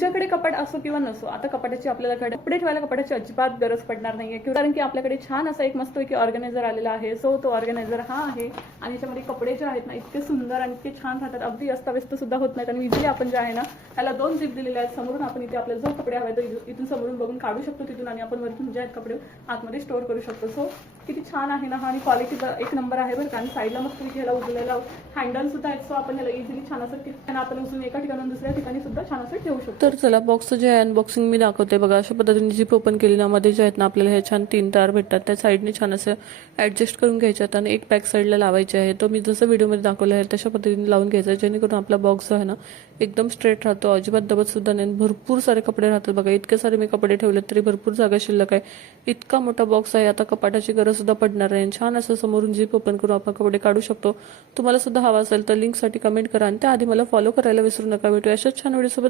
तुमच्याकडे कपाट असो किंवा नसो, आता कपाटाची आपल्याला कपडे ठेवायला कपाटाची अजिबात गरज पडणार नाहीये, कारण की आपल्याकडे छान असा एक मस्तपैकी ऑर्गनायझर आलेला आहे. सो तो ऑर्गनायझर हा आहे आणि याच्यामध्ये कपडे जे आहेत ना इतके सुंदर आणि इतके छान राहतात, अगदी अस्ताव्यस्त सुद्धा होत नाहीत. आणि इझिली आपण जे आहे ना त्याला 2 झिप दिलेले आहेत समोरून. आपण इथे आपल्याला जो कपडे हवे तो इथून समोरून बघून काढू शकतो तिथून, आणि आपण वरतून जे आहेत कपडे आतमध्ये स्टोअर करू शकतो. सो किती छान आहे ना हा, आणि क्वालिटी एक नंबर आहे बरं का. आणि साईडला मस्त ह्याला उजलेला हँडल सुद्धा आहेत. सो आपण ह्याला इझिली छान असं आपण उचलून एका ठिकाणून दुसऱ्या ठिकाणी सुद्धा छान असं ठेवू शकतो. तर चला बॉक्सचं जे आहे अनबॉक्सिंग मी दाखवते बघा. अशा पद्धतीने जीप ओपन केली ना, मध्ये जे आहेत ना आपल्याला हे छान 3 तार भेटतात. त्या साईडने छान असं ॲडजस्ट करून घ्यायचे आहेत आणि एक बॅक साईडला लावायचे आहे. तो मी जसं व्हिडिओमध्ये दाखवलं आहे तशा पद्धतीने लावून घ्यायचा, जेणेकरून आपला बॉक्स जो आहे ना एकदम स्ट्रेट राहतो, अजिबात दबत सुद्धा नाही. भरपूर सारे कपडे राहतात बघा. इतके सारे मी कपडे ठेवले तरी भरपूर जागा शिल्लक आहे. इतका मोठा बॉक्स आहे, आता कपाटाची गरज सुद्धा पडणार नाही. छान असं समोरून जीप ओपन करून आपण कपडे काढू शकतो. तुम्हाला सुद्धा हवा असेल तर लिंकसाठी कमेंट करा आणि त्याआधी मला फॉलो करायला विसरू नका. भेटूया अशाच छान व्हिडिओ सोबत.